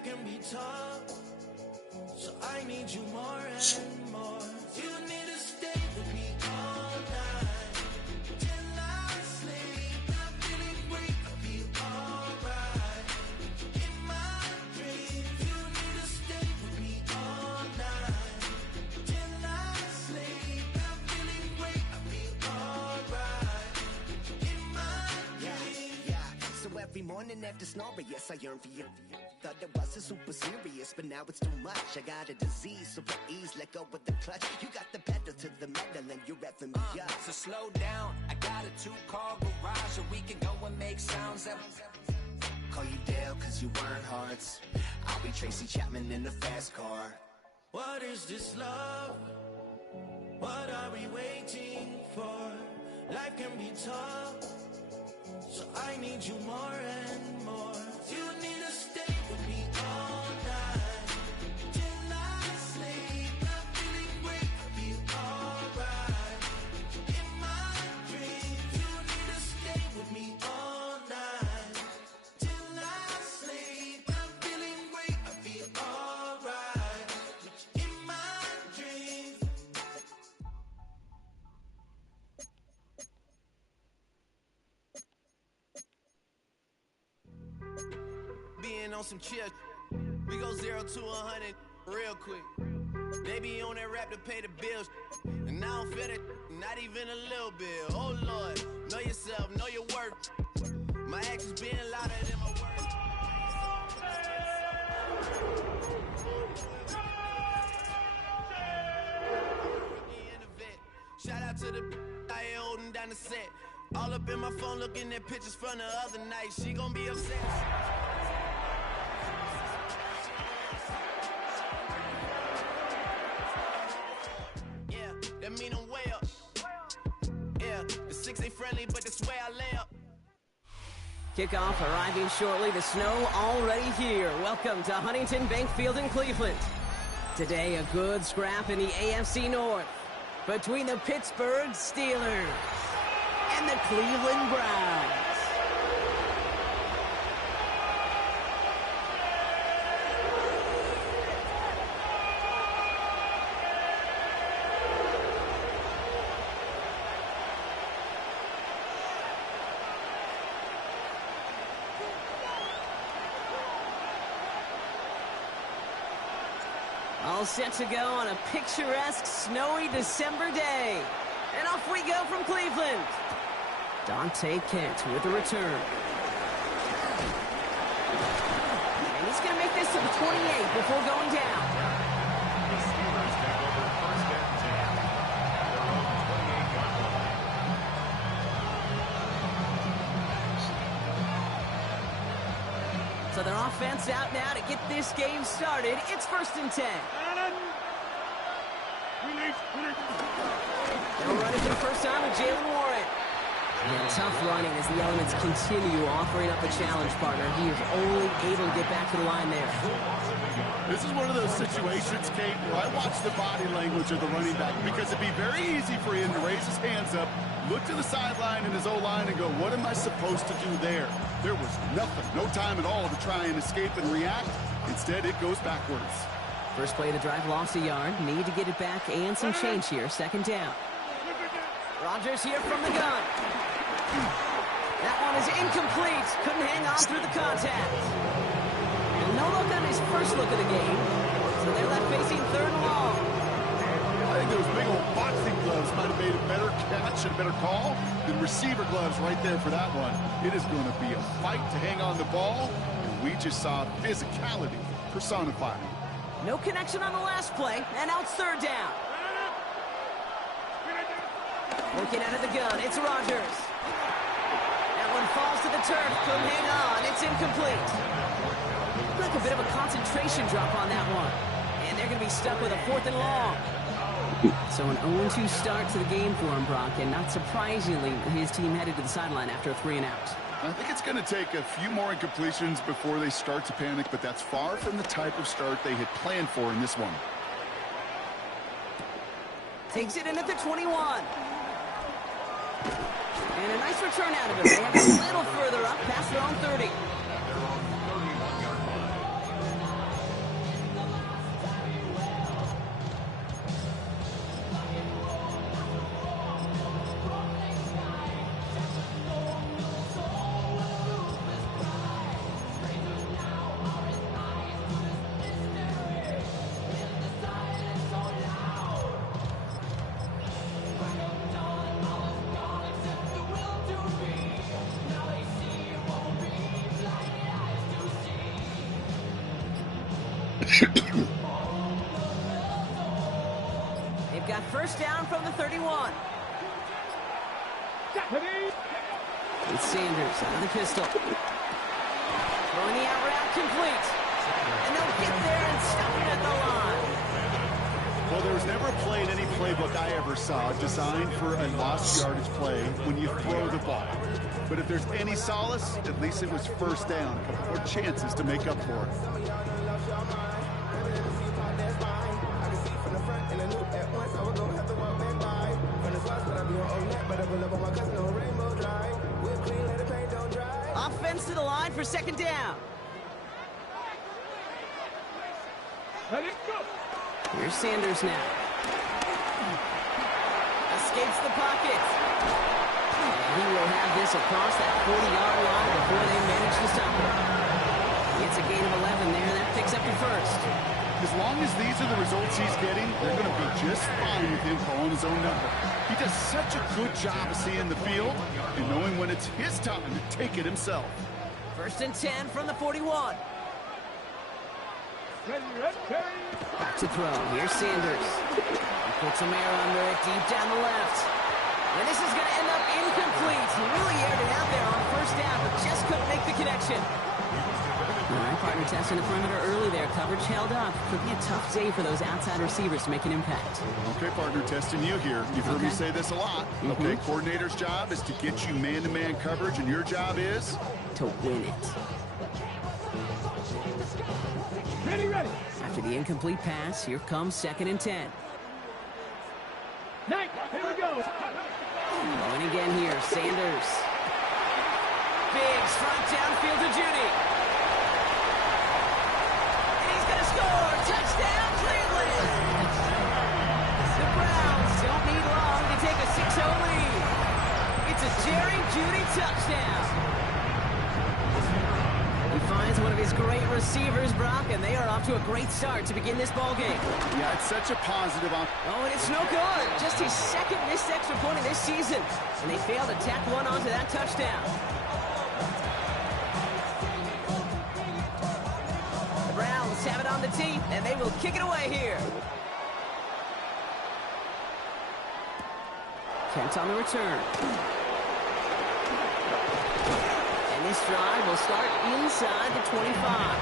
Life can be tough, so I need you more and more. You need to stay with me all night till I sleep. I'm feeling great, I feel alright. In my dreams, you need to stay with me all night till I sleep. I'm feeling great, I feel alright. In my dreams. Yeah. So every morning after snoring, yes, I yearn for you. Thought it wasn't super serious, but now it's too much. I got a disease, so please let go with the clutch. You got the pedal to the metal and you're revving me up. So slow down, I got a 2-car garage, and we can go and make sounds that Call you Dale, cause you weren't hearts. I'll be Tracy Chapman in the fast car. What is this love? What are we waiting for? Life can be tough, so I need you more and more. You need to stay with me all night till I sleep. I'm feeling great, I feel alright. In my dreams, you need to stay with me all night till I sleep. I'm feeling great, I feel alright. In my dreams. Being on some chill, we go 0 to 100 real quick. They be on that rap to pay the bills, and I don't feel it, not even a little bit. Oh Lord, know yourself, know your worth. My actions being louder than my words. Shout out to the I ain't holding down the set. All up in my phone looking at pictures from the other night. She gon' be upset. Yeah, that mean I'm way up. Yeah, the 6 ain't friendly, but that's where I lay up. Kickoff arriving shortly. The snow already here. Welcome to Huntington Bank Field in Cleveland. Today, a good scrap in the AFC North between the Pittsburgh Steelers and the Cleveland Browns. All set to go on a picturesque, snowy December day. And off we go from Cleveland. Dante Kent with the return. And he's going to make this to the 28 before going down. The Steelers take over first and 10. Their own 28-yard line. So their offense out now to get this game started. It's first and 10. They'll run it for the first time with Jalen Warren. Yeah, tough running as the elements continue offering up a challenge, partner. He is only able to get back to the line there. This is one of those situations, Kate, where I watch the body language of the running back because it'd be very easy for him to raise his hands up, look to the sideline in his O-line and go, what am I supposed to do there? There was nothing, no time at all to try and escape and react. Instead, it goes backwards. First play of the drive lost a yard. Need to get it back and some change here. Second down. Rodgers here from the gun. That one is incomplete. Couldn't hang on through the contact. And no look on his first look of the game. So they're left facing third and long. I think those big old boxing gloves might have made a better catch and a better call than receiver gloves right there for that one. It is going to be a fight to hang on the ball, and we just saw physicality personified. No connection on the last play, and out third down. Working out of the gun, it's Rodgers. That one falls to the turf, couldn't hang on, it's incomplete. Like a bit of a concentration drop on that one. And they're going to be stuck with a fourth and long. So an 0-2 start to the game for him, Brock, and not surprisingly, his team headed to the sideline after a 3-and-out. I think it's going to take a few more incompletions before they start to panic, but that's far from the type of start they had planned for in this one. Takes it in at the 21. And a nice return out of it. They have a little further up past their own 30. Their own 31-yard line. They've got first down from the 31. It's Sanders out of the pistol. Throwing the out route complete. And they'll get there and stop him at the line. Well, there was never a play in any playbook I ever saw designed for a lost yardage play when you throw the ball. But if there's any solace, at least it was first down. A couple more chances to make up for it. Offense to the line for second down. Here's Sanders now. Escapes the pocket. And he will have this across that 40-yard line before they manage to stop him. It's a gain of 11 there. That picks up the first. As long as these are the results he's getting, they're going to be just fine with him calling his own number. He does such a good job of seeing the field and knowing when it's his time to take it himself. First and 10 from the 41. Back to throw. Here's Sanders. He puts some air under it deep down the left. And this is going to end up incomplete. He really aired it out there on first down, but just couldn't make the connection. All right, partner testing the perimeter early there. Coverage held up. Could be a tough day for those outside receivers to make an impact. Okay, partner, testing you here. You've heard me say this a lot. Okay, coordinator's job is to get you man-to-man coverage, and your job is? To win it. Ready. After the incomplete pass, here comes second and 10. Here we go. Going again here, Sanders. Big strike downfield to Judy. And he's going to score. Touchdown, Cleveland. The Browns don't need long to take a 6-0 lead. It's a Jerry Judy touchdown. He finds one of his great receivers, Brock, and they are off to a great start to begin this ball game. Yeah, it's such a positive. Oh, and it's no good. Just his second missed extra point of this season. And they failed to tack one onto that touchdown. The Browns have it on the tee, and they will kick it away here. Kent on the return. And this drive will start inside the 25.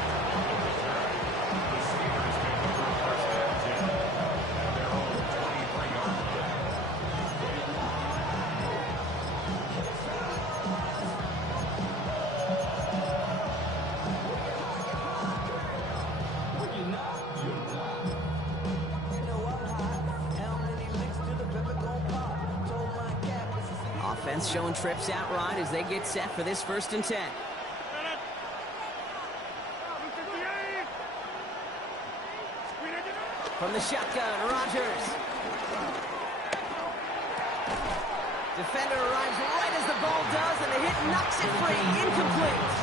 Offense showing trips out right as they get set for this first and 10. From the shotgun, Rodgers. Defender arrives right as the ball does, and the hit knocks it free. Incomplete.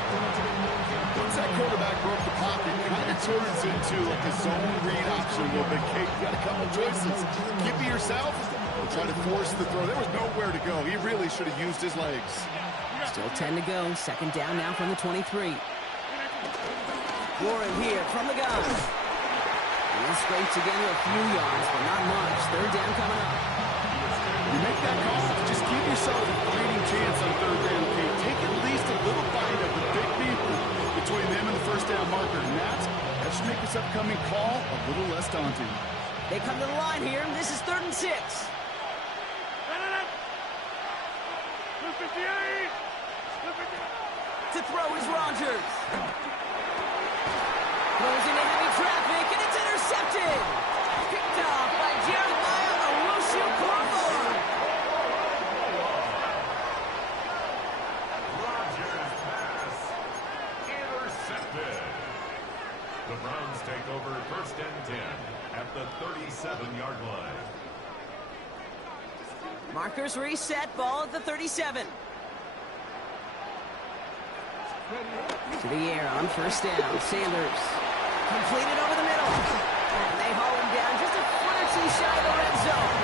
Once that quarterback broke the pocket, it kind of turns into like a zone read option a little bit. Kate, you got a couple choices. Keep it yourself or try to force the throw. There was nowhere to go. He really should have used his legs. Still 10 to go. Second down now from the 23. Warren here from the gun. He'll scrape together a few yards, but not much. Third down coming up. You make that call, just give yourself a fighting chance on third down, Kate. Take at least a little bite of the big people between them and the first down marker. And that should make this upcoming call a little less daunting. They come to the line here, and this is 3rd and 6. To throw is Rodgers. Throws into heavy traffic, and it's intercepted. Picked off by Jeremiah Owusu-Koramoah. Rodgers pass intercepted. The Browns take over first and 10 at the 37-yard line. Markers reset, ball at the 37. To the air on first down. Sanders completed over the middle. And they haul him down just a foot or two shy of the red zone.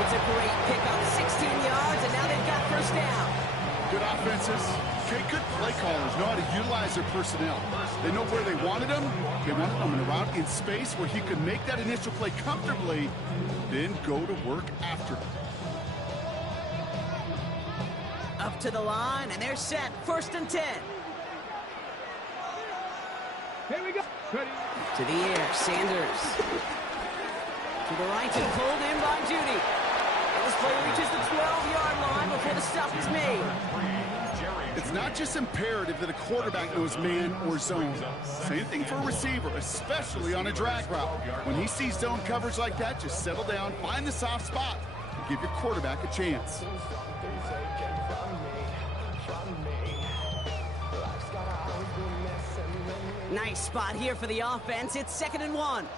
It's a great pickup, 16 yards, and now they've got first down. Good offenses Okay, good play callers know how to utilize their personnel. They know where they wanted them. They wanted them in a route in space where he could make that initial play comfortably, then go to work after it. Up to the line, and they're set. 1st and 10. Here we go. Ready. To the air, Sanders. To the right and pulled in by Judy. And this play reaches the 12-yard line before the stop is made. It's not just imperative that a quarterback knows man or zone. Same thing for a receiver, especially on a drag route. When he sees zone coverage like that, just settle down, find the soft spot, and give your quarterback a chance. Nice spot here for the offense. It's 2nd and 1.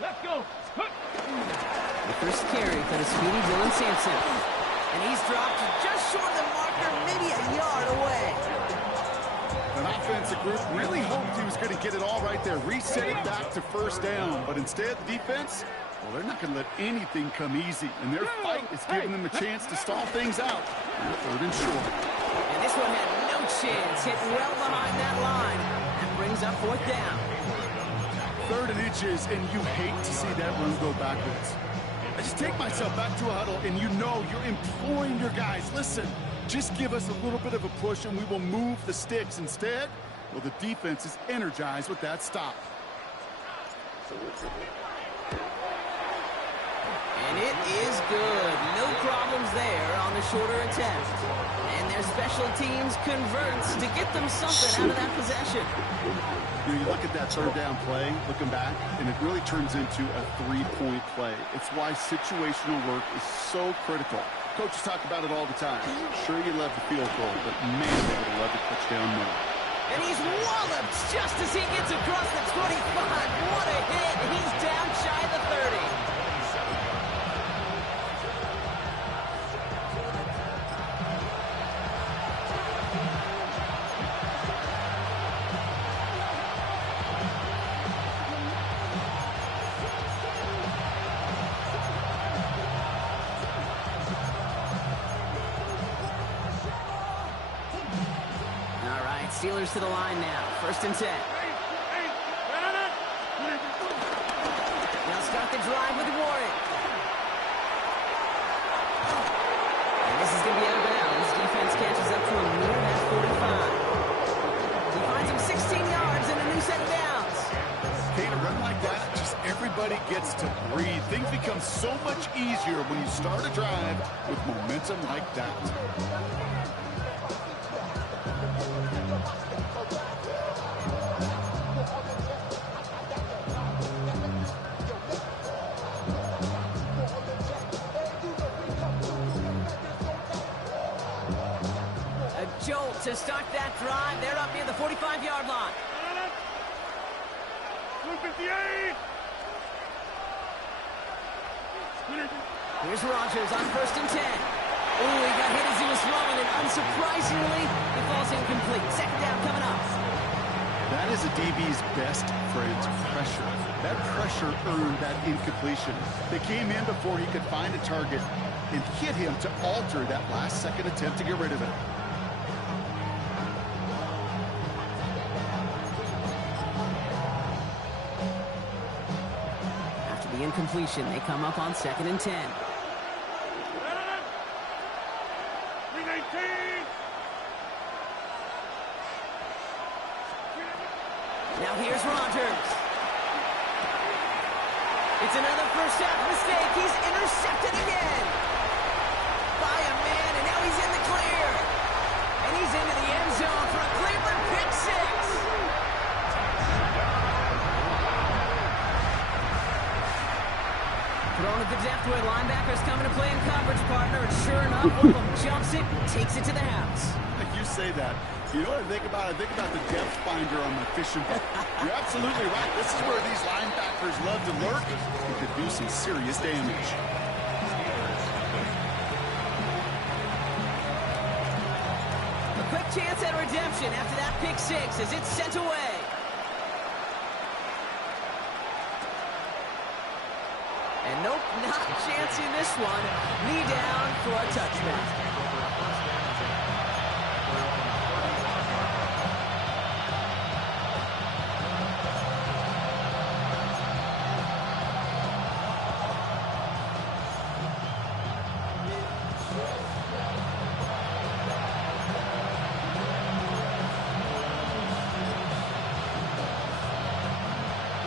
Let's go. The first carry for the speedy Dylan Sampson. And he's dropped just short of the marker, maybe a yard away. An offensive group really hoped he was going to get it all right there, reset it back to 1st down. But instead, the defense, well, they're not going to let anything come easy. And their fight is giving them a chance to stall things out. 3rd and short. And this one had no chance, hit well behind that line. That brings up 4th down. 3rd and inches, and you hate to see that run go backwards. I just take myself back to a huddle, and you know you're imploring your guys, listen, just give us a little bit of a push, and we will move the sticks. Instead, well, the defense is energized with that stop. And it is good. No problems there on the shorter attempt. And their special teams converts to get them something out of that possession. You look at that 3rd down play, looking back, and it really turns into a 3-point play. It's why situational work is so critical. Coaches talk about it all the time. Sure, you love the field goal, but man, they would love the touchdown more. And he's walloped just as he gets across the 25. What a hit. He's down shy of the 30. Steelers to the line now. 1st and 10. Now start the drive with Warren. And this is going to be out of bounds. Defense catches up to him near that 45. He finds him 16 yards and a new set of downs. Okay, to run like that, just everybody gets to breathe. Things become so much easier when you start a drive with momentum like that. Jolt to start that drive. They're up near the 45-yard line. 258. Here's Rodgers on 1st and 10. Ooh, he got hit as he was throwing, and unsurprisingly, he falls incomplete. 2nd down coming up. That is a DB's best friend, pressure. That pressure earned that incompletion. They came in before he could find a target and hit him to alter that last-second attempt to get rid of it. The incompletion, they come up on 2nd and 10. 319. Now here's Rodgers. It's another first half mistake. He's intercepted again by a man, and now he's in the clear. And he's into the end zone for a Cleveland pick 6. Thrown at the depth where linebackers coming to play in coverage, partner, and sure enough, one of them jumps it, takes it to the house. Like you say that, you know what I think about? I think about the depth finder on my fishing boat. You're absolutely right. This is where these linebackers love to lurk. It could do some serious damage. A quick chance at redemption after that pick 6 as it's sent away. And nope, not chancing this one. Knee down for a touchback.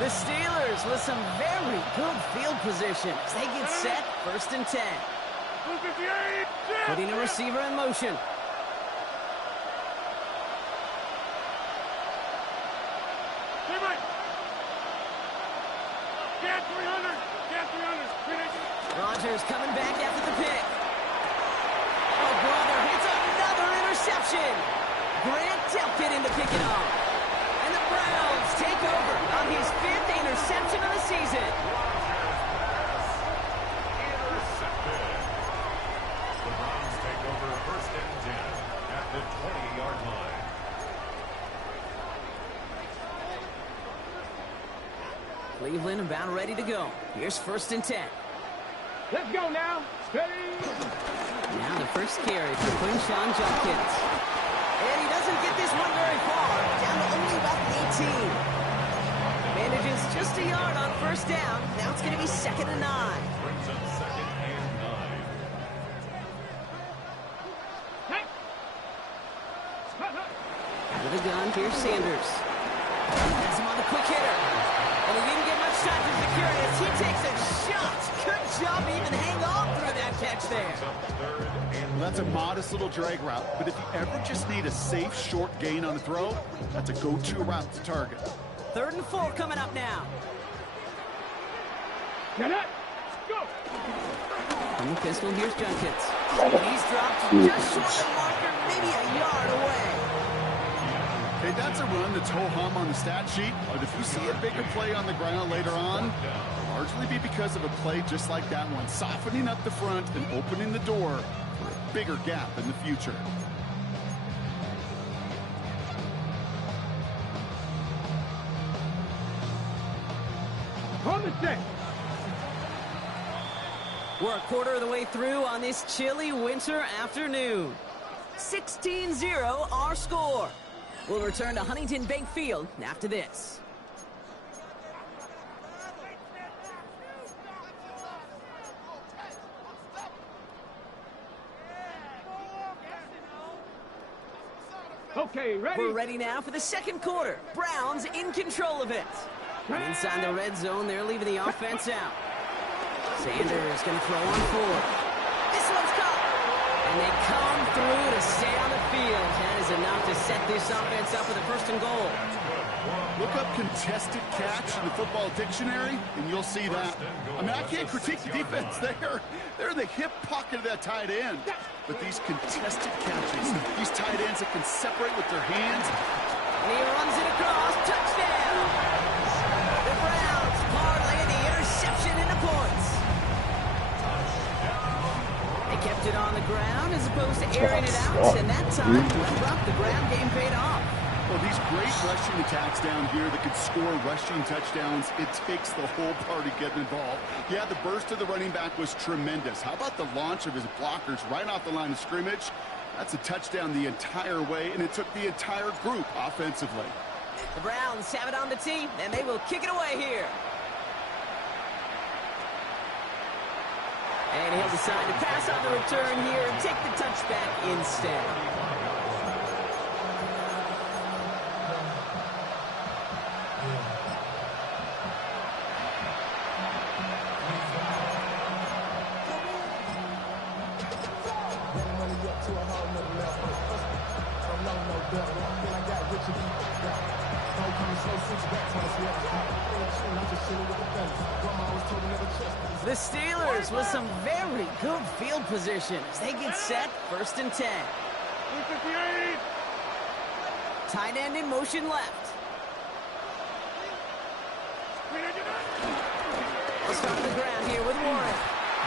The Steelers with some very good field position as they get set, 1st and 10. Putting a receiver in motion. Rodgers coming back after the pick. Oh, brother, it's another interception. Grant Delpit in to pick it off. And the Browns take over on his 5th interception of the season. Intercepted. The Browns take over 1st and 10 at the 20-yard line. Cleveland about ready to go. Here's 1st and 10. Let's go now. Steady. Now the first carry for Quinshawn Judkins. And he doesn't get this one very far. Down to only about 18. Manages just a yard on 1st down. Now it's going to be 2nd and 9. Brings up 2nd and 9. Hey. Out of the gun, here's Sanders. That's him on the quick hitter. And he didn't get much time to secure it as he takes a shot. Good job to even hang on through that catch there. Well, that's a modest little drag route, but if you ever just need a safe, short gain on a throw, that's a go-to route to target. 3rd and 4 coming up now. Get it. Go. From the pistol, here's Judkins. And he's dropped just short of the marker, maybe a yard away. Okay, that's a run that's ho-hum on the stat sheet, but if you see a bigger play on the ground later on, it'll largely be because of a play just like that one, softening up the front and opening the door for a bigger gap in the future. On the check. We're a quarter of the way through on this chilly winter afternoon. 16-0 our score. We'll return to Huntington Bank Field after this. Okay, ready? We're ready now for the 2nd quarter. Browns in control of it. And inside the red zone, they're leaving the offense out. Sanders going to throw on 4. This one's caught. And they come through to stay on the field. That is enough to set this offense up with a 1st and goal. Look up contested catch in the football dictionary, and you'll see that. I mean, I can't critique the defense there. They're in the hip pocket of that tight end. But these contested catches, these tight ends that can separate with their hands. And he runs it across. Touchdown! The Browns parlay the interception into points. They kept it on the ground as opposed to airing it out, and that time, the ground game paid off. Well, these great rushing attacks down here that could score rushing touchdowns, it takes the whole party getting involved. Yeah, the burst of the running back was tremendous. How about the launch of his blockers right off the line of scrimmage? That's a touchdown the entire way, and it took the entire group offensively. The Browns have it on the tee, and they will kick it away here. And he'll decide to pass on the return here and take the touchback instead. The Steelers with some very good field position as they get set, 1st and 10. 58. Tight end in motion left. Let's start on the ground here with Warren.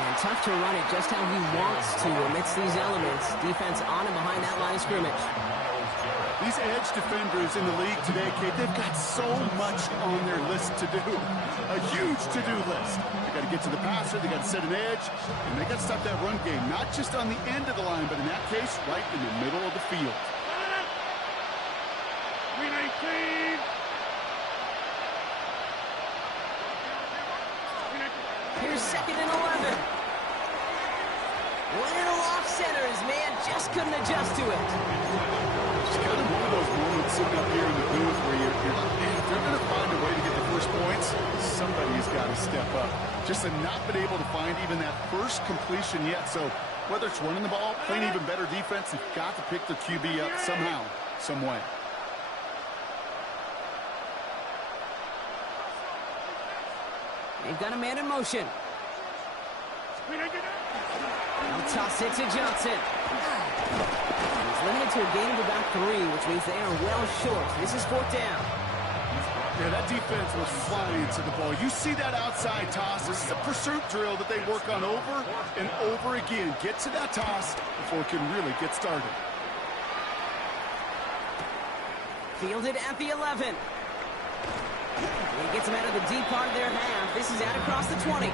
And tough to run it just how he wants to amidst these elements. Defense on and behind that line of scrimmage. These edge defenders in the league today, Kate, they've got so much on their list to do. A huge to-do list. They got to get to the passer, they got to set an edge, and they got to stop that run game, not just on the end of the line, but in that case, right in the middle of the field. 319. Here's 2nd and 11. Winning off center, his man just couldn't adjust to it. It's kind of one of those moments sitting up here in the booth where you're like, man, if they're going to find a way to get the first points, defense, somebody's got to step up. Just have not been able to find even that first completion yet. So whether it's running the ball, playing even better defense, they've got to pick their QB up somehow, some way. They've got a man in motion. They'll toss it to Johnson. He's limited to a gain of about 3, which means they are well short. This is 4th down. Yeah, that defense was flying to the ball. You see that outside toss. This is a pursuit drill that they work on over and over again. Get to that toss before it can really get started. Fielded at the 11. He gets them out of the deep part of their half. This is out across the 20.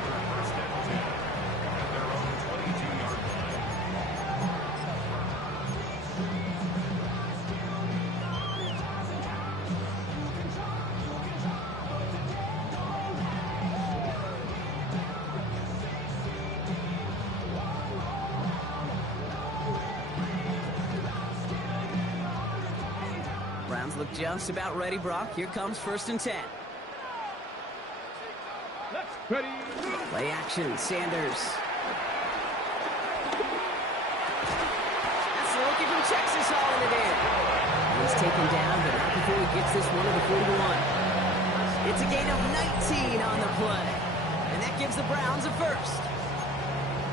Browns look just about ready, Brock. Here comes 1st and 10. Ready. Play action, Sanders. That's the rookie from Texas hauling it in. He's taken down, but not before he gets this one to the 41. It's a gain of 19 on the play. And that gives the Browns a first.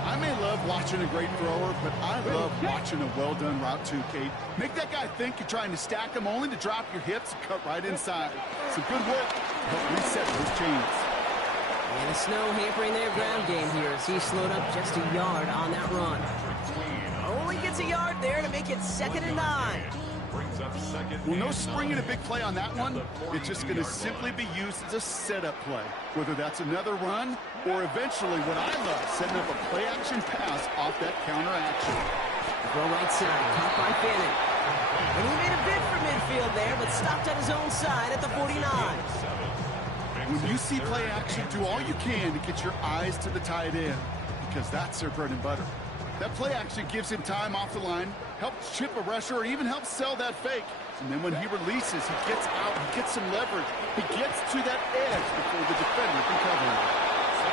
I may love watching a great thrower, but I love watching a well-done route too, Kate. Make that guy think you're trying to stack him only to drop your hips and cut right inside. Some good work, but reset those chains. And the snow hampering their ground game here as he slowed up just a yard on that run. Only gets a yard there to make it 2nd and 9. Well, no springing a big play on that one. It's just going to simply be used as a setup play. Whether that's another run or eventually what I love, setting up a play-action pass off that counter-action. Throw right side, caught by Fannin. And he made a bid for midfield there, but stopped at his own side at the 49. When you see play action, do all you can to get your eyes to the tight end, because that's their bread and butter. That play action gives him time off the line, helps chip a rusher, or even helps sell that fake. And then when he releases, he gets out, he gets some leverage. He gets to that edge before the defender can cover him.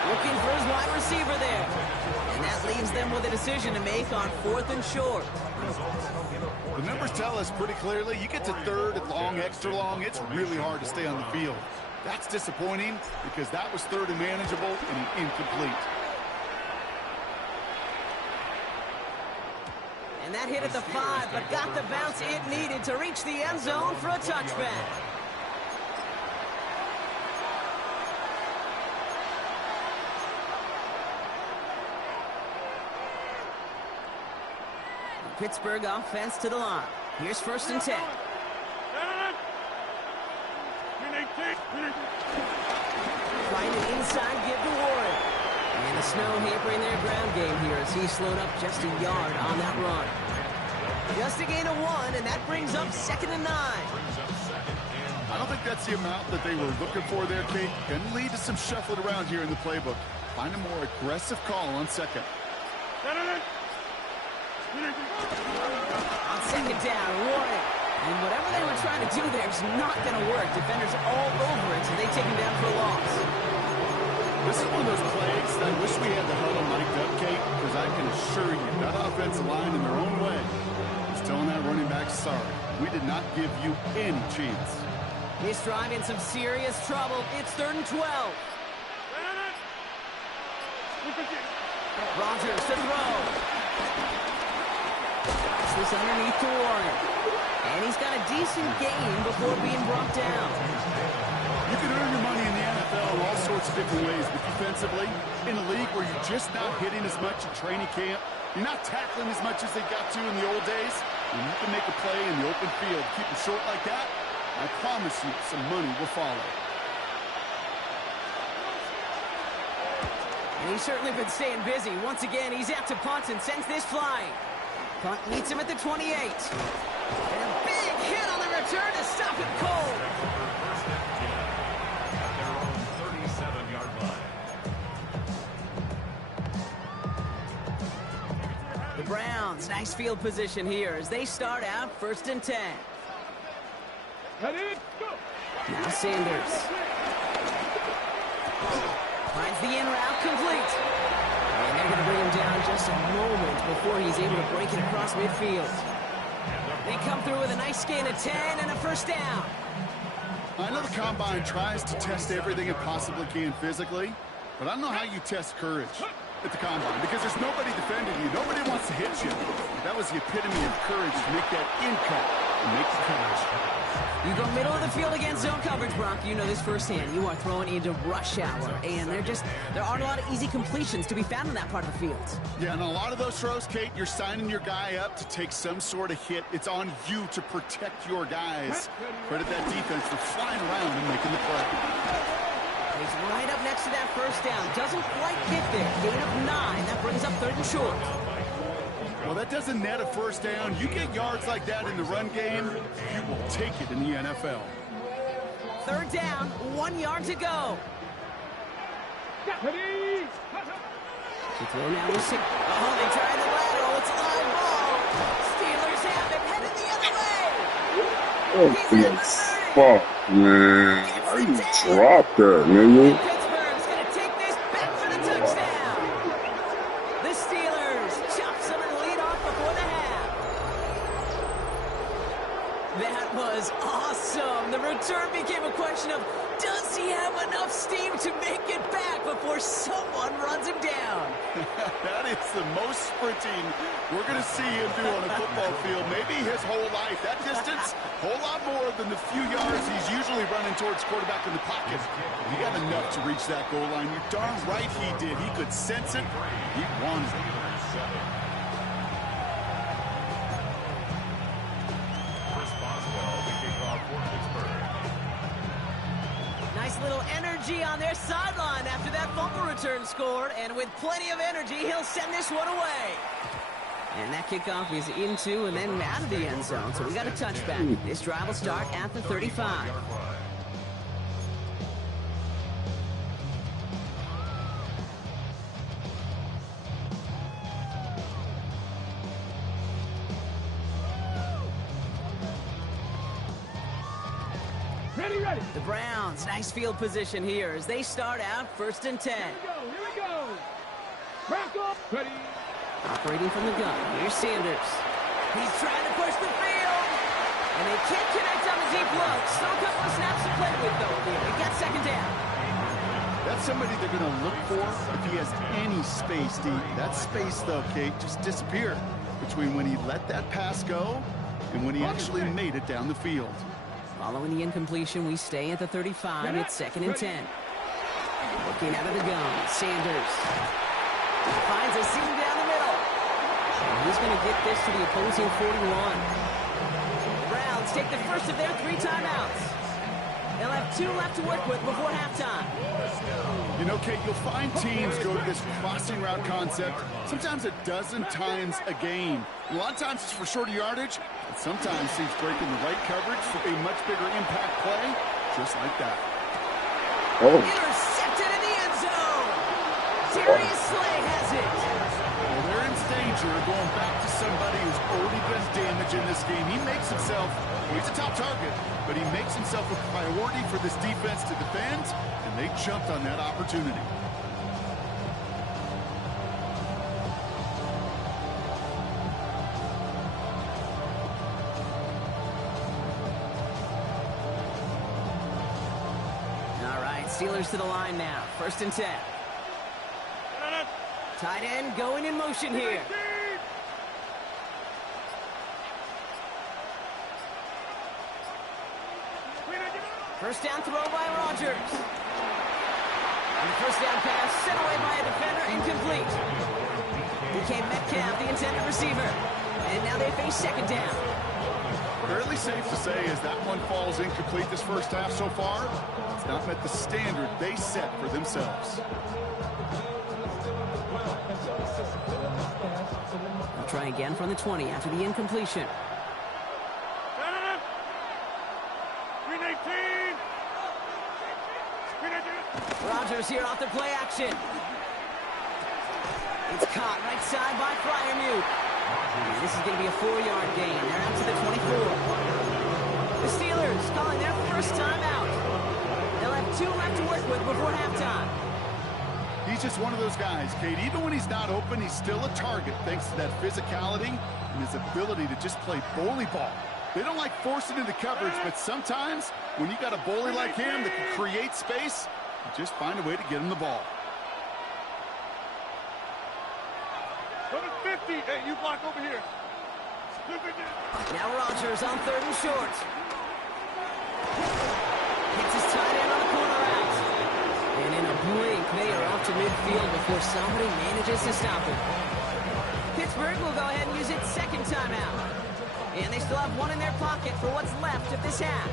Looking for his wide receiver there. And that leaves them with a decision to make on 4th and short. The numbers tell us pretty clearly, you get to 3rd and long, extra long, it's really hard to stay on the field. That's disappointing because that was 3rd and manageable and incomplete. And that hit at the 5, but got the bounce it needed to reach the end zone for a touchback. Pittsburgh offense to the line. Here's 1st and 10. Trying an inside give to Warren. And the snow hampering their ground game here as he slowed up just a yard on that run. Just a gain of 1, and that brings up 2nd and 9. I don't think that's the amount that they were looking for there, Kate. Can lead to some shuffling around here in the playbook. Find a more aggressive call on 2nd. On 2nd down, Warren. And whatever they were trying to do there is not going to work. Defenders all over it, so they take him down for a loss. This is one of those plays that I wish we had the huddle mic'd up, Kate, because I can assure you that offensive line in their own way is telling that running back, sorry, we did not give you any chance. This drive in some serious trouble. It's 3rd and 12. Rogers to throw. Pass this underneath to Warren. And he's got a decent gain before being brought down. You can earn your money in the NFL in all sorts of different ways, but defensively, in a league where you're just not hitting as much in training camp, you're not tackling as much as they got to in the old days, when you can make a play in the open field, keep it short like that, I promise you some money will follow. And he's certainly been staying busy. Once again, he's out to punt and sends this flying. Punt meets him at the 28. And a big hit on the return to stop it cold. The Browns, nice field position here as they start out 1st and 10. Ready, go. Now Sanders. Finds the in route, complete. And they're going to bring him down just a moment before he's able to break it across midfield. They come through with a nice gain of 10 and a first down. I know the Combine tries to test everything it possibly can physically, but I don't know how you test courage at the Combine because there's nobody defending you. Nobody wants to hit you. That was the epitome of courage to make that in cut and make the coverage. You go middle of the field against zone coverage, Brock. You know this firsthand. You are throwing into rush hour, and there aren't a lot of easy completions to be found in that part of the field. Yeah, and a lot of those throws, Kate, you're signing your guy up to take some sort of hit. It's on you to protect your guys. Credit that defense for flying around and making the play. He's right up next to that first down. Doesn't quite get there. Gain of 9. That brings up 3rd and short. Well, that doesn't net a first down. You get yards like that in the run game, you will take it in the NFL. 3rd down, 1 yard to go. To throw now with 6. Oh, they tried the lateral. It's a live ball. Steelers have it headed the other way. Fuck, man. How you drop that, nigga? Pittsburgh's going to take this back for the touchdown. The Steelers chop some and lead off before the half. That was awesome. The return became a question of, does he have enough steam to make it back before someone runs him down? That is the most sprinting we're going to see him do on a football field. Maybe his whole life. That distance, a whole lot more than the few yards he's usually running towards quarterback in the pocket. He got enough to reach that goal line. You're darn right he did. He could sense it. He wanted it. Nice little energy on their sideline after that fumble return scored, and with plenty of energy, he'll send this one away. And that kickoff is into and then out of the end zone, so we got a touchback. This drive will start at the 35. Ready. The Browns, nice field position here as they start out 1st and 10. Here we go. Back up. Ready. Operating from the gun, here's Sanders. He's trying to push the field, and they can't connect on the deep look. Still a couple of snaps to play with, though, here. They got 2nd down. That's somebody they're going to look for if he has any space deep. That space, though, Kate, just disappeared between when he let that pass go and when he actually made it down the field. Following the incompletion, we stay at the 35. It's 2nd and 10. Looking out of the gun, Sanders finds a seam down the middle. And he's going to get this to the opposing 41. The Browns take the first of their 3 timeouts. They'll have 2 left to work with before halftime. You know, Kate, you'll find teams go to this crossing route concept sometimes a dozen times a game. A lot of times it's for shorter yardage, but sometimes teams breaking the right coverage for a much bigger impact play, just like that. Oh. Intercepted in the end zone. Darius Slay has it. Well, they're in danger of going back to somebody who's already been damaged in this game. He makes himself, well, he's a top target, but he makes himself a priority for this defense to defend, and they jumped on that opportunity. Steelers to the line now. 1st and 10. Tight end going in motion here. First down throw by Rodgers. And the first down pass sent away by a defender, incomplete. DK Metcalf, the intended receiver. And now they face 2nd down. Fairly safe to say as that one falls incomplete this first half so far, it's not met the standard they set for themselves. They'll try again from the 20 after the incompletion. Rodgers here off the play action. It's caught right side by Freiermuth. This is going to be a 4-yard gain. They're out to the 24. The Steelers calling their first time out. They'll have 2 left to work with before halftime. He's just one of those guys, Kate. Even when he's not open, he's still a target thanks to that physicality and his ability to just play bully ball. They don't like forcing into coverage, but sometimes when you got a bully like him that can create space, you just find a way to get him the ball. 50. Hey, you block over here. Now Rodgers on 3rd and short. Hits his tight end on the corner out. And in a blink, they are off to midfield before somebody manages to stop him. Pittsburgh will go ahead and use its 2nd timeout. And they still have 1 in their pocket for what's left of this half.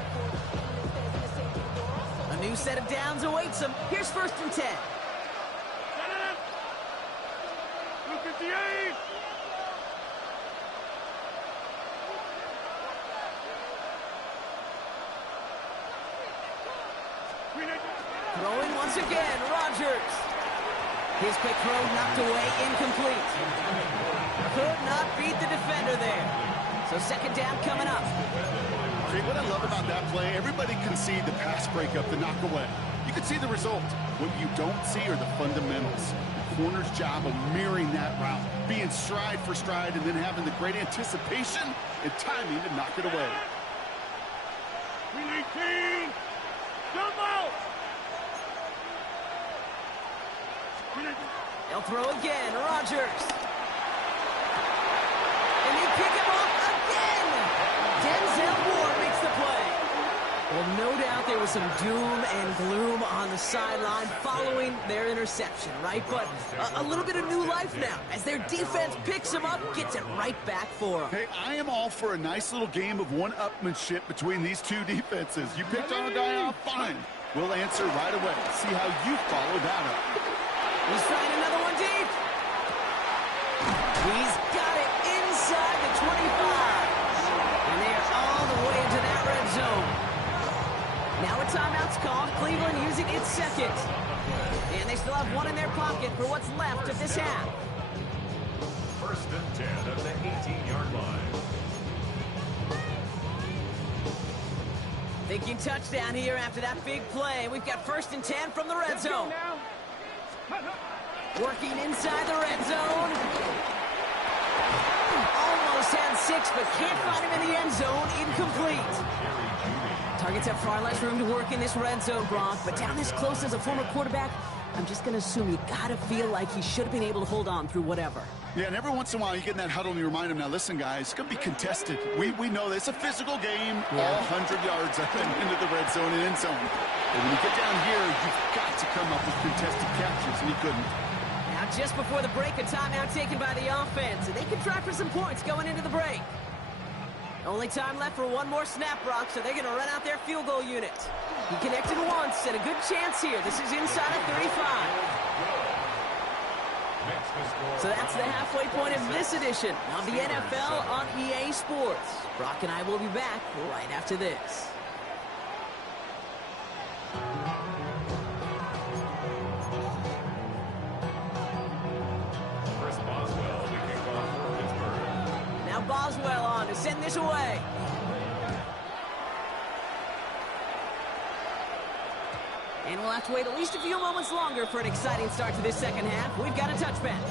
A new set of downs awaits them. Here's 1st and 10. 258. Throwing once again, Rodgers. His quick throw knocked away, incomplete. Could not beat the defender there. So 2nd down coming up. Okay, what I love about that play, everybody can see the pass breakup, the knock away. You can see the result. What you don't see are the fundamentals. The corner's job of mirroring that route, being stride for stride, and then having the great anticipation and timing to knock it away. 318. Jump out. They'll throw again, Rodgers. And they pick him off again. Denzel Ward makes the play. Well, no doubt there was some doom and gloom on the sideline following their interception, right? But a little bit of new life now as their defense picks him up, gets it right back for them. Hey, I am all for a nice little game of one-upmanship between these two defenses. You picked on a guy off, fine. We'll answer right away. See how you follow that up. He's trying another one deep. He's got it inside the 25. And they are all the way into that red zone. Now a timeout's called. Cleveland using its 2nd. And they still have 1 in their pocket for what's left of this half. 1st and 10 at the 18-yard line. Thinking touchdown here after that big play. We've got 1st and 10 from the red zone. Working inside the red zone. Almost had 6, but can't find him in the end zone. Incomplete. Targets have far less room to work in this red zone, Brock, but down this close as a former quarterback, I'm just going to assume you got to feel like he should have been able to hold on through whatever. Yeah, and every once in a while you get in that huddle and you remind him, now listen, guys, it's going to be contested. We know this. It's a physical game, all 100 yards up and into the red zone and end zone. And when you get down here, you've got to come up with contested catches, and he couldn't. Now, just before the break, a timeout taken by the offense, and they can try for some points going into the break. Only time left for 1 more snap, Brock, so they're going to run out their field goal unit. He connected once, and a good chance here. This is inside of 35. So that's the halfway point of this edition of the NFL on EA Sports. Brock and I will be back right after this. Now Boswell on to send this away. And we'll have to wait at least a few moments longer for an exciting start to this 2nd half. We've got a touchback.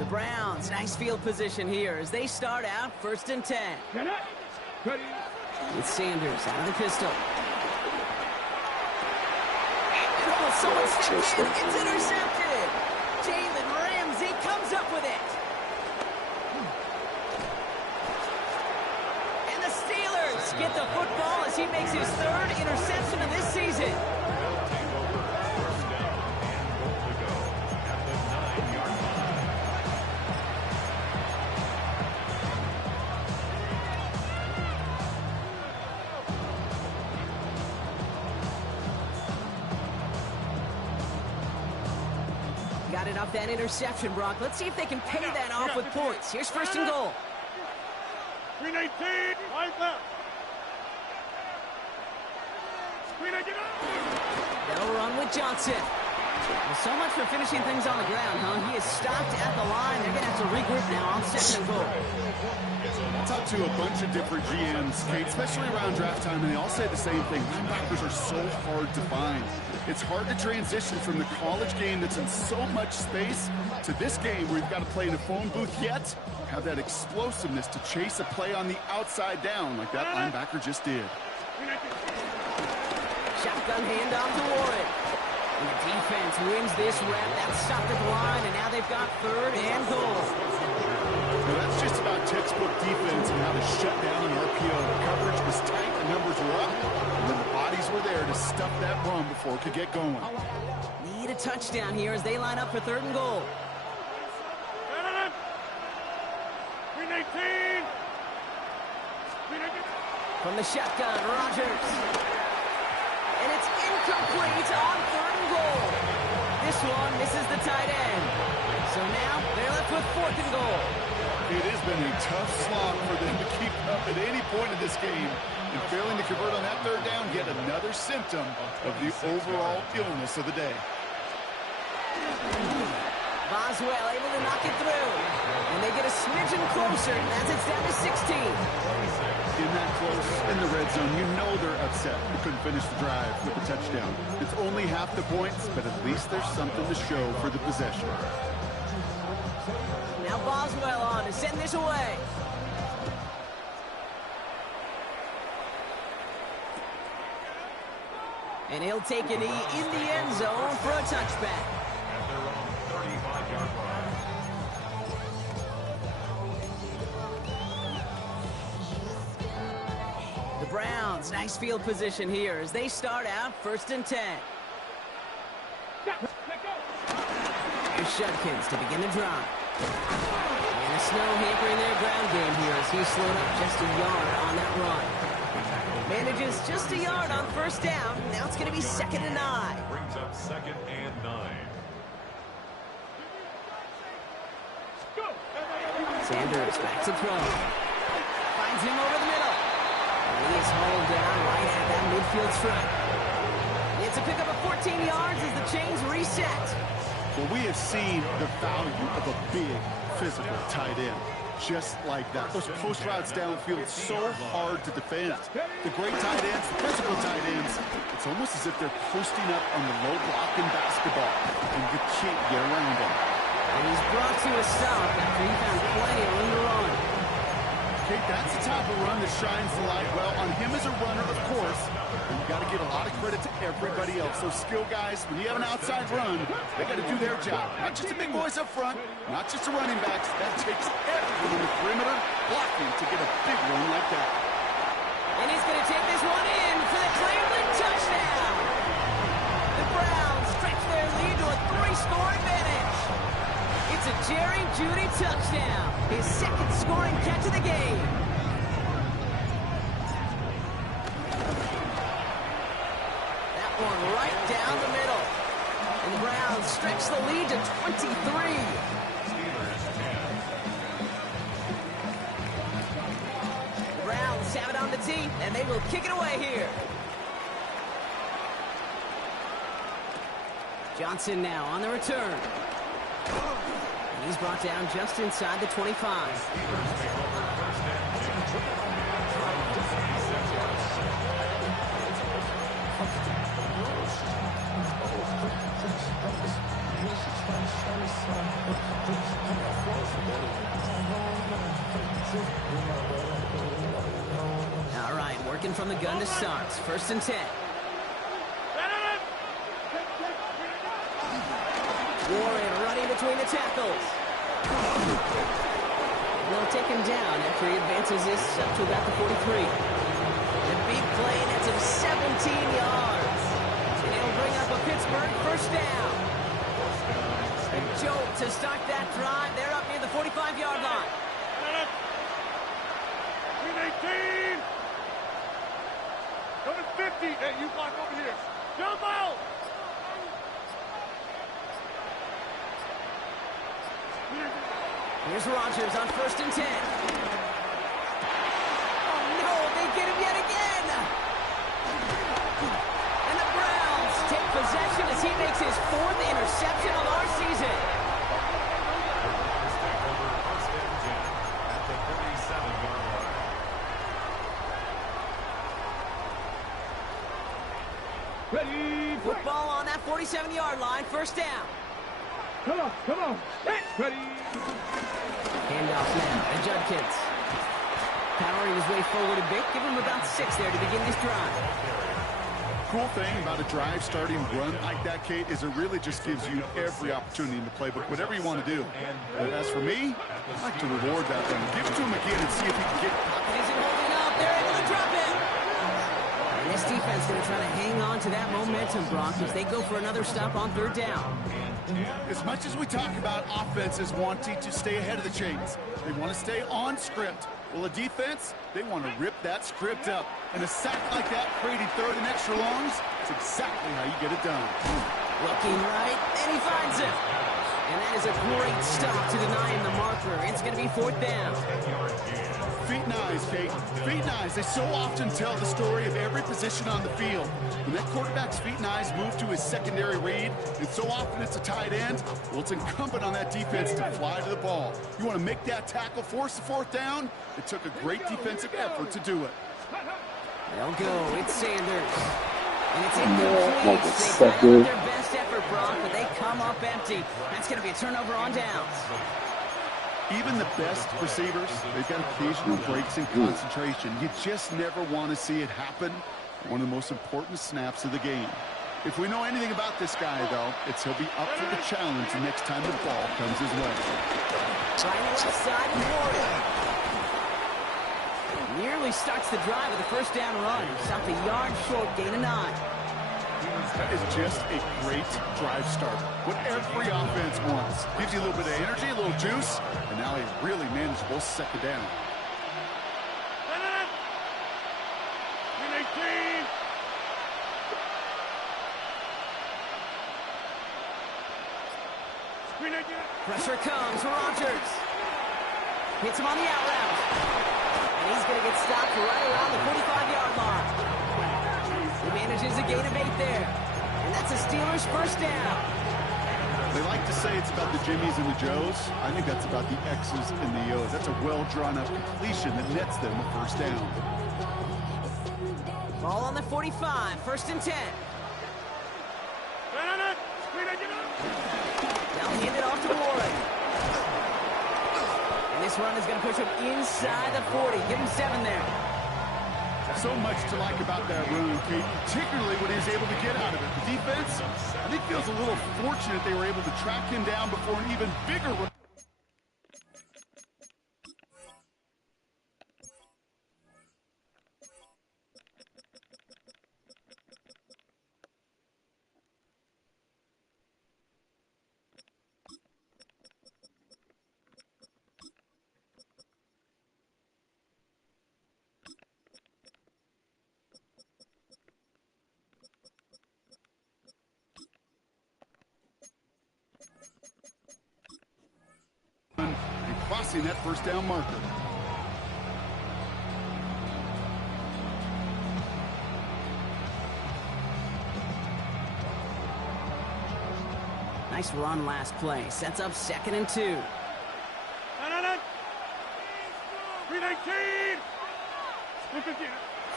The Browns, nice field position here as they start out 1st and 10. With Sanders out of the pistol. Oh, someone stepped in. It's intercepted. Jalen Ramsey comes up with it. And the Steelers get the football as he makes his 3rd interception of this season. Got it off that interception, Brock. Let's see if they can pay that off with points. Here's 1st and goal. 319, line left. 319. They'll run with Johnson. Well, so much for finishing things on the ground, huh? He is stopped at the line. They're going to have to regroup now on 2nd and goal. I talked to a bunch of different GMs, Kate, especially around draft time, and they all say the same thing. Linebackers are so hard to find. It's hard to transition from the college game that's in so much space to this game where you've got to play in a phone booth, yet have that explosiveness to chase a play on the outside down like that linebacker just did. Shotgun handoff to Warren. And the defense wins this rep. That's stopped at the line, and now they've got 3rd and goal. Now that's just about textbook defense and how to shut down an RPO. The coverage was tight, the numbers were up, and then the bodies were there to stuff that run before it could get going. Need a touchdown here as they line up for 3rd and goal. Green 18. From the shotgun, Rodgers. And it's incomplete on 3rd and goal. This one misses the tight end. So now they're left with 4th and goal. It has been a tough slog for them to keep up at any point in this game. And failing to convert on that 3rd down, yet another symptom of the overall illness of the day. Boswell able to knock it through. And they get a smidgen closer as it's down to 16. In that close, in the red zone, you know they're upset. They couldn't finish the drive with the touchdown. It's only half the points, but at least there's something to show for the possession. Now Boswell on to send this away. And he'll take a knee in the end zone for a touchback. At their own 35-yard line. The Browns, nice field position here as they start out 1st and 10. Here's Shudkins to begin the drive. And the snow hampering their ground game here as he slowed up just a yard on that run. Manages just a yard on 1st down. Now it's going to be 2nd and 9. Brings up 2nd and 9. Sanders back to throw. Finds him over the middle. And he is hauled down right at that midfield stripe. It's a pickup of 14 yards as the chains reset. Well, we have seen the value of a big, physical tight end. Just like that. Those post routes downfield, so hard to defend. The great tight ends, the physical tight ends, it's almost as if they're posting up on the low block in basketball, and you can't get around them. And he's brought to a stop after he found plenty of room to run. Okay, that's the type of run that shines the light well on him as a runner, of course. And you got to give a lot of credit to everybody else. Those skill guys, when you have an outside run, they got to do their job. Not just the big boys up front, not just the running backs. That takes everyone in the perimeter blocking to get a big run like that. And he's going to take this one in for the Cleveland touchdown. The Browns stretch their lead to a 3-score advantage. It's a Jerry Jeudy touchdown, his 2nd scoring catch of the game. That one right down the middle. And the Browns stretch the lead to 23. The Browns have it on the tee, and they will kick it away here. Johnson now on the return. And he's brought down just inside the 25. All right, working from the gun to start. 1st and 10. Warren running between the tackles. They'll take him down after he advances this up to about the 43. A big play, that's him 17 yards. And it'll bring up a Pittsburgh 1st down. A jolt to start that drive. They're up near the 45-yard line. Green 18. Coming 50. Hey, you block over here. Jump out. Here's Rodgers on 1st and 10. Oh, no, they get him yet again. And the Browns take possession as he makes his 4th 1-yard line, first down. Come on, come on. Ready. Handoff now to Judkins. Powering his way forward a bit. Give him about 6 there to begin this drive. Cool thing about a drive starting run like that, Kate, is it really just gives you every opportunity in the playbook, whatever you want to do. But as for me, I like to reward that run. Give it to him again and see if he can get it. Isn't holding up. They're able to drop it. And this defense is going to try to hang on to that momentum, Brock, as they go for another stop on third down. As much as we talk about offenses wanting to stay ahead of the chains, they want to stay on script. Well, a defense, they want to rip that script up. And a sack like that, creating third and extra longs, is exactly how you get it done. Looking right, and he finds it. And that is a great stop to deny him the marker. It's going to be fourth down. Feet and eyes, Kate. Feet and eyes. They so often tell the story of every position on the field. When that quarterback's feet and eyes move to his secondary read, and so often it's a tight end, well, it's incumbent on that defense to fly to the ball. You want to make that tackle, force the fourth down? It took a great defensive effort to do it. They'll go. It's Sanders. And it's incomplete. They got their best effort, Brock, but they come up empty. That's going to be a turnover on downs. Even the best receivers, they've got occasional breaks in concentration. You just never want to see it happen. One of the most important snaps of the game. If we know anything about this guy, though, it's he'll be up for the challenge the next time the ball comes his way. Trying the left side and Warren. Nearly starts the drive with a first down run. Stopped a yard short, gain of 9. That is just a great drive starter. What every offense wants. Gives you a little bit of energy, a little juice, and now a really manageable second down. Pressure comes for Rodgers. Hits him on the out route. And he's going to get stopped right around the 45-yard line. He manages a gain of 8 there. And that's a Steelers first down. They like to say it's about the Jimmies and the Joes. I think that's about the X's and the O's. That's a well-drawn-up completion that nets them a first down. Ball on the 45, first and 10. Now hand it off to Warren. And this run is going to push him inside the 40. Give him 7 there. So much to like about that run, Kate, particularly when he's able to get out of it. The defense, I think, feels a little fortunate they were able to track him down before an even bigger run. And crossing that first down marker. Nice run last play. Sets up 2nd and 2. 319.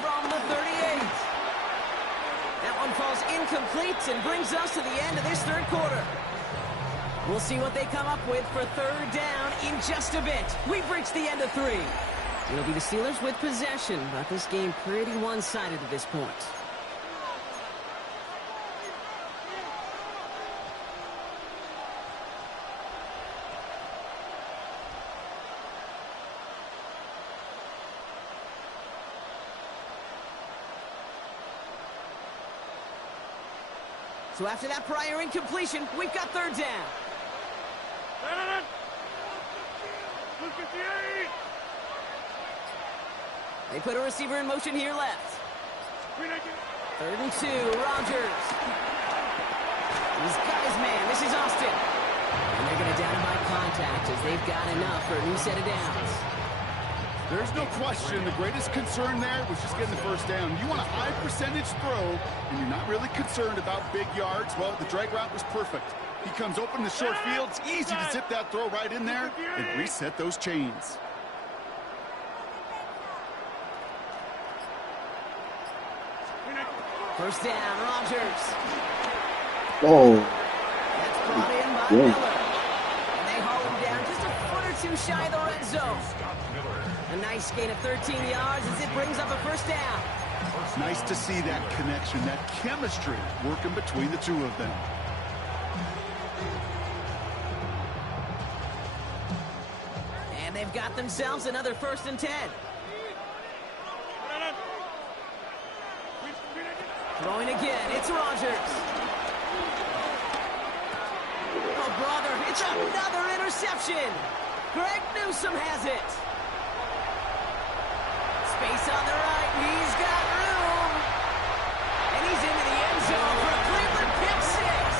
From the 38. That one falls incomplete and brings us to the end of this third quarter. We'll see what they come up with for third down in just a bit. We've reached the end of 3. It'll be the Steelers with possession, but this game pretty one-sided at this point. So after that prior incompletion, we've got third down. They put a receiver in motion here left. 3rd and 2, Rodgers. He's got his man. This is Austin. And they're going to down him by contact as they've got enough for a new set of downs. There's no question the greatest concern there was just getting the first down. You want a high percentage throw, and you're not really concerned about big yards. Well, the drag route was perfect. He comes open the short field. It's easy to zip that throw right in there and reset those chains. First down, Rodgers. Oh, That's brought in by yeah. Miller. And they haul him down just a foot or two shy of the red zone. A nice gain of 13 yards as it brings up a first down. Nice to see that connection, that chemistry working between the two of them. And they've got themselves another 1st and 10. Throwing again, it's Rodgers. Oh, brother, it's another interception. Greg Newsome has it. Space on the right, he's got room. And he's into the end zone for a Cleveland pick six.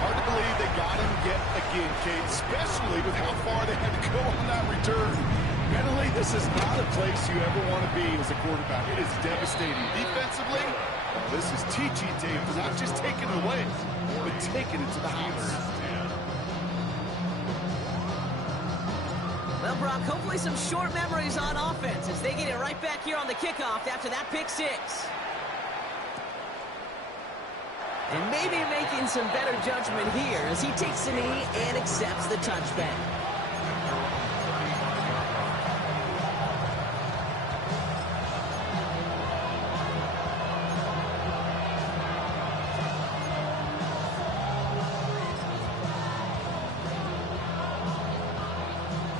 Hard to believe they got him yet again, Kate, especially with how far they had to go on that return. Mentally, this is not a place you ever want to be as a quarterback. It is devastating. Defensively, this is teaching tape for not just taking it away, but taking it to the house. Well, Brock, hopefully some short memories on offense as they get it right back here on the kickoff after that pick six. And maybe making some better judgment here as he takes a knee and accepts the touchback.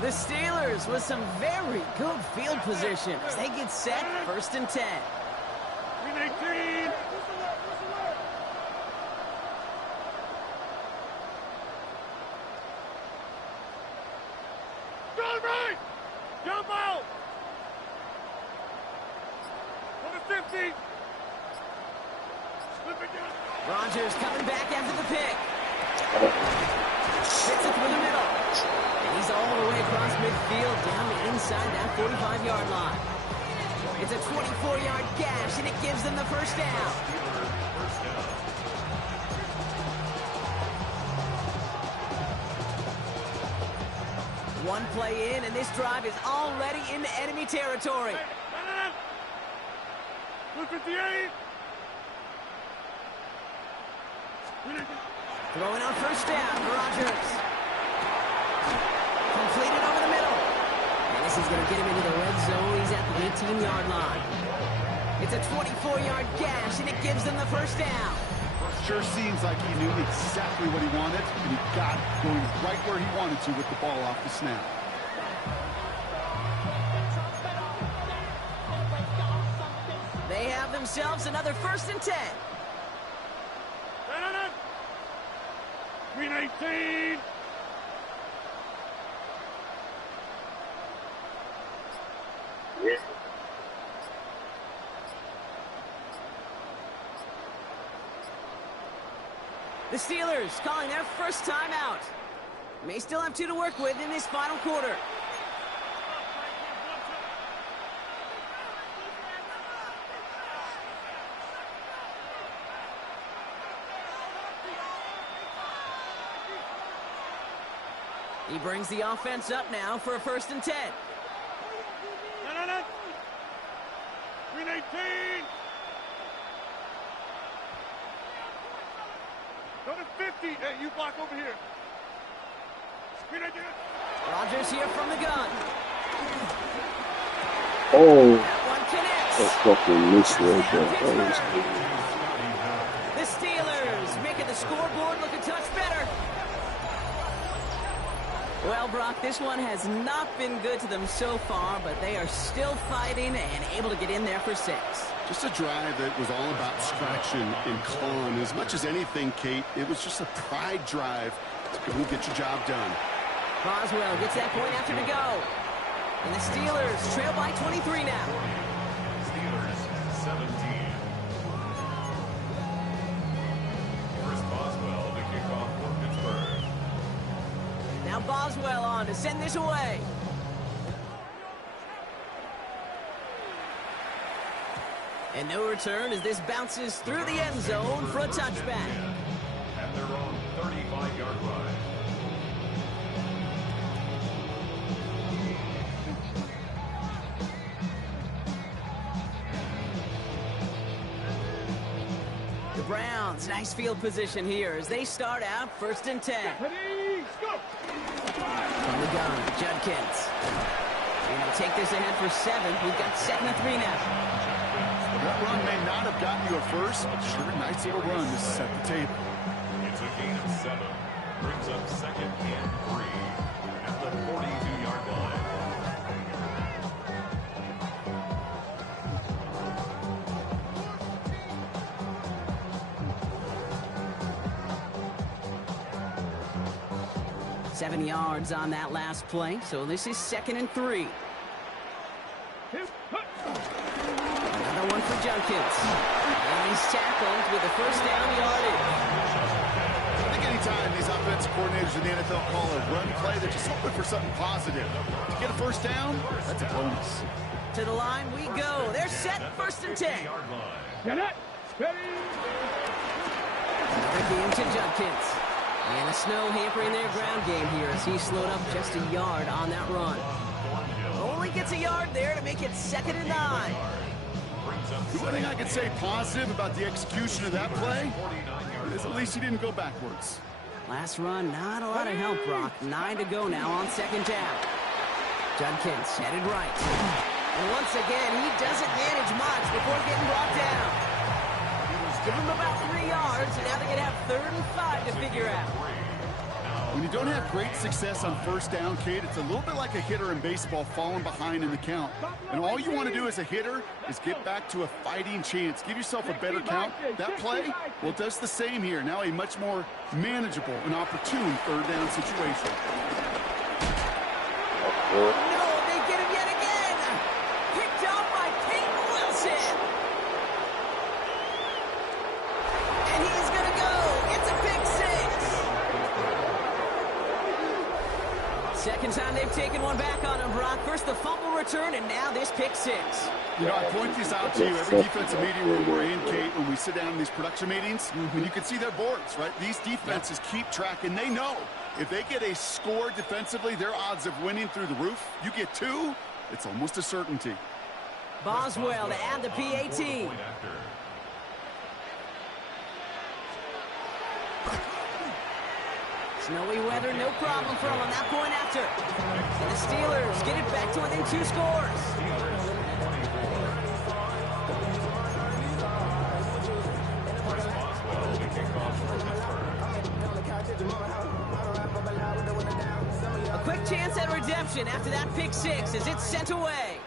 The Steelers with some very good field position as they get set 1st and 10. Jump out! On the 50! Slip it down. Rodgers coming back after the pick. Hits it through the middle. And he's all the way across midfield down the inside that 45-yard line. It's a 24-yard gash, and it gives them the first down. One play in, and this drive is already into enemy territory. 158! Throwing on first down for Rodgers. Completed over the middle. And this is going to get him into the red zone. He's at the 18-yard line. It's a 24-yard gash, and it gives them the first down. Sure seems like he knew exactly what he wanted, and he got going right where he wanted to with the ball off the snap. They have themselves another 1st and 10. 319! The Steelers calling their first timeout. May still have 2 to work with in this final quarter. He brings the offense up now for a 1st and 10. 319! Go to 50. Hey, you block over here. 319. Rodgers here from the gun. Oh, That one connects. that fucking miss right there. That was The Steelers making the scoreboard look a touch better. Well, Brock, this one has not been good to them so far, but they are still fighting and able to get in there for 6. Just a drive that was all about scratching and clawing. As much as anything, Kate, it was just a pride drive to go get your job done. Boswell gets that point after to go. And the Steelers trail by 23 now. Steelers 17. First Boswell to kick off for Pittsburgh. Now Boswell on to send this away. And no return as this bounces through the end zone for a touchback. At their own 35-yard line. Browns, nice field position here as they start out 1st and 10. Ready, go! From the gun, Judkins. And he'll take this ahead for 7. We've got 2nd and 3 now. That run may not have gotten you a first, but sure, nice little run to set the table. It's a gain of 7. Brings up 2nd and 3 at the 42-yard line. Seven yards on that last play, so this is 2nd and 3. Another one for Judkins. And he's tackled with the 1st down yardage. I think anytime these offensive coordinators in the NFL call a run play, they're just hoping for something positive. To get a 1st down, that's a bonus. To the line we go. They're set 1st and 10. Get it! Steady! Another game to Judkins. And the snow hampering their ground game here as he slowed up just a yard on that run. Only gets a yard there to make it 2nd and 9. The one thing I could say positive about the execution of that play is at least he didn't go backwards. Last run, not a lot of help, Brock. 9 to go now on 2nd down. Judkins headed right. And once again, he doesn't manage much before getting brought down. Give him about 3 yards, and now they're going to have 3rd and 5 to figure out. When you don't have great success on 1st down, Kate, it's a little bit like a hitter in baseball falling behind in the count. And all you want to do as a hitter is get back to a fighting chance. Give yourself a better count. That play, well, it does the same here. Now a much more manageable and opportune 3rd down situation. No, they get him yet again. Picked off by Peyton Wilson. And he's going to go. It's a pick 6. 2nd time they've taken one back on him, Brock. First the fumble return, and now this pick 6. You know, I point these out to you every defensive meeting room we're in, Kate, when we sit down in these production meetings, and you can see their boards, right? These defenses keep track, and they know if they get a score defensively, their odds of winning through the roof. You get 2, it's almost a certainty. Boswell to add the PAT. Snowy weather, no problem for him on that point after. And the Steelers get it back to within 2 scores. A quick chance at redemption after that pick 6 as it's sent away.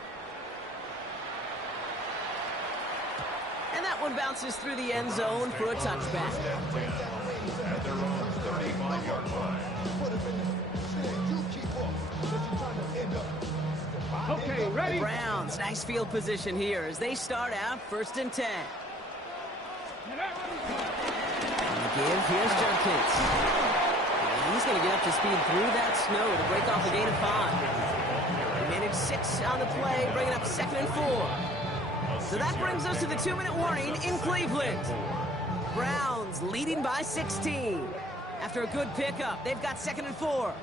And that one bounces through the end zone for a touchback. At their own 35-yard line. Okay, ready? The Browns, nice field position here as they start out 1st and 10. Give, here's Judkins. And he's going to get up to speed through that snow to break off a gain of 5. He managed 6 on the play, bringing up 2nd and 4. So that brings us to the 2-minute warning in Cleveland. Browns leading by 16. After a good pickup, they've got 2nd and 4.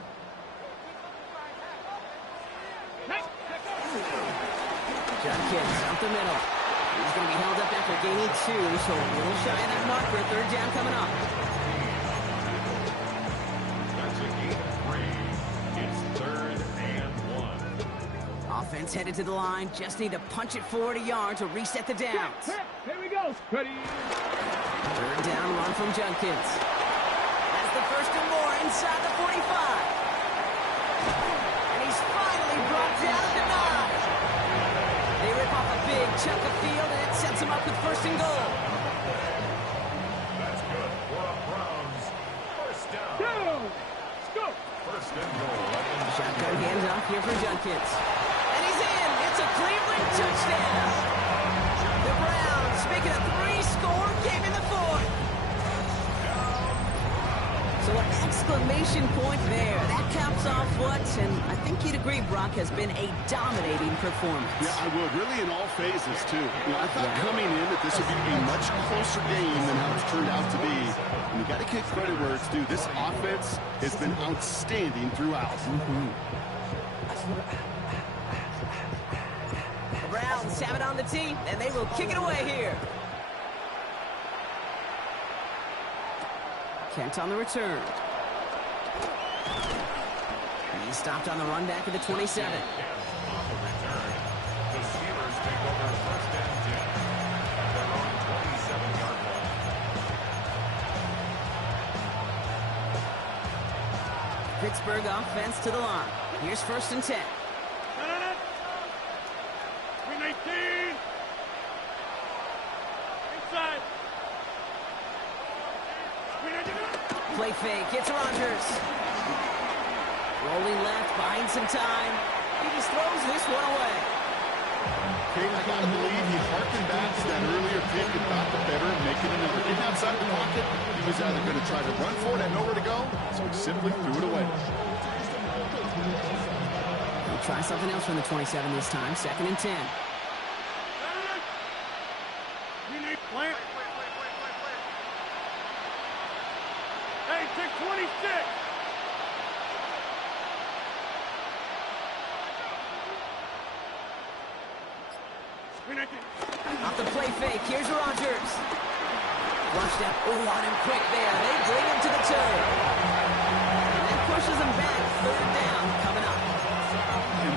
Judkins up the middle. He's going to be held up after gaining 2, so a little shy of that marker. 3rd down coming up. That's a gain of 3. It's 3rd and 1. Offense headed to the line. Just need to punch it forward a yard to reset the downs. Here we go. Ready? 3rd down run from Judkins. That's the 1st and more inside the 45. And he's finally brought down to 9. They rip off a big chunk of field, and it sets him up with 1st and goal. That's good for a Browns 1st down. Let's go. 1st and goal. Shotgun handoff here for Judkins. And he's in. It's a Cleveland touchdown. The Browns making a 3-score game in the 4th. So an exclamation point there. That caps off what, and I think you'd agree, Brock, has been a dominating performance. Yeah, I would. Really in all phases, too. You know, I thought coming in that this would be a much closer game than how it's turned out to be. And you got to give credit where it's due. This offense has been outstanding throughout. The Browns have it on the tee, and they will kick it away here. Kent on the return. He's stopped on the run back at the 27. On the return, the Steelers take over first and 10 at their own 27-yard line. Pittsburgh offense to the line. Here's first and 10. 319. Inside. Play fake. It's Rodgers. Rolling left, buying some time. He just throws this one away. Kate, I gotta believe he harkened back to that earlier pick and thought the better of making another. Getting outside the pocket, he was either going to try to run for it, had nowhere to go, so he simply threw it away. He'll try something else from the 27 this time. Second and 10. You need plant. Hey, take 26. Off the play fake, here's Rodgers. Flushed out, on him quick there. They bring him to the turn. And that pushes him back. Third down coming up. And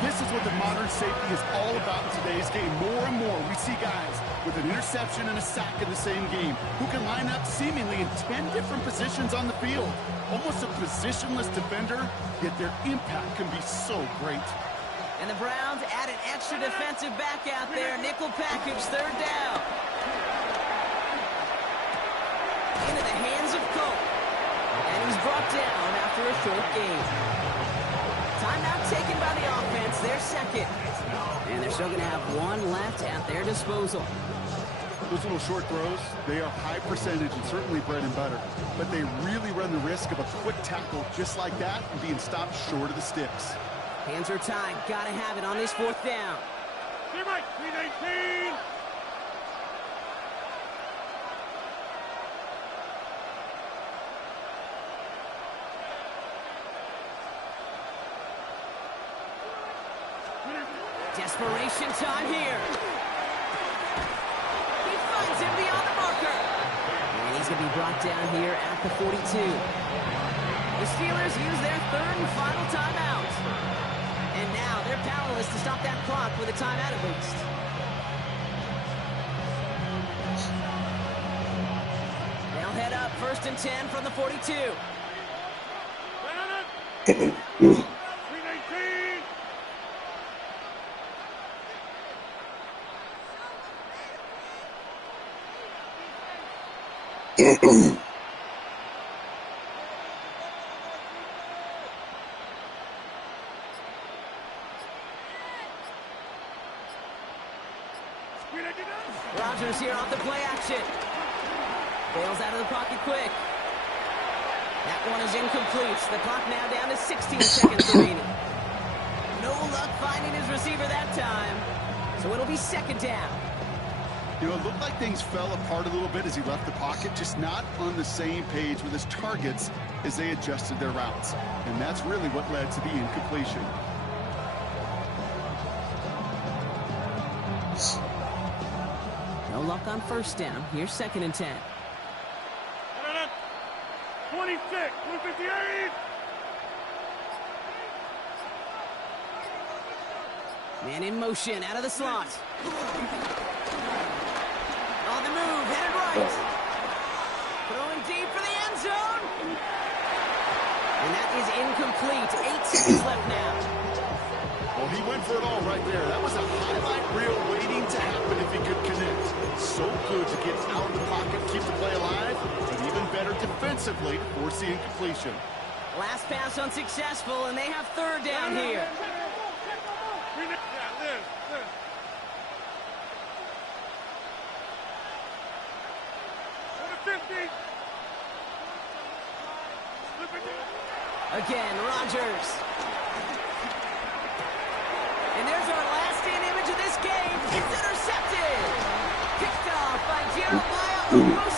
this is what the modern safety is all about in today's game. More and more, we see guys with an interception and a sack in the same game who can line up seemingly in 10 different positions on the field. Almost a positionless defender, yet their impact can be so great. And the Browns add an extra defensive back out there. Nickel package, third down. Into the hands of Cole. And he's brought down after a short game. Timeout taken by the offense. They're second. And they're still going to have one left at their disposal. Those little short throws, they are high percentage and certainly bread and butter. But they really run the risk of a quick tackle just like that and being stopped short of the sticks. Hands are tied. Gotta have it on this fourth down. You're right, 319. Desperation time here. He finds him beyond the marker. And he's going to be brought down here at the 42. The Steelers use their third and final timeout. And now they're powerless to stop that clock with a timeout at least. They'll head up first and 10 from the 42. 319. Rodgers here off the play action. Bails out of the pocket quick. That one is incomplete. The clock now down to 16 seconds remaining. No luck finding his receiver that time. So it'll be second down. You know, it looked like things fell apart a little bit as he left the pocket, just not on the same page with his targets as they adjusted their routes. And that's really what led to the incompletion. No luck on first down. Here's second and 10. 26, 158. Man in motion, out of the slot. On the move, headed right. Throwing deep for the end zone. And that is incomplete. 8 seconds left now. Well, he went for it all right there. That was a highlight reel waiting to happen if he could connect. So good to get out of the pocket, keep the play alive, but even better defensively to force the incompletion. Last pass unsuccessful, and they have third down here. Again, Rodgers. And there's our last-in image of this game. It's intercepted. Picked off by Jeremiah Owusu.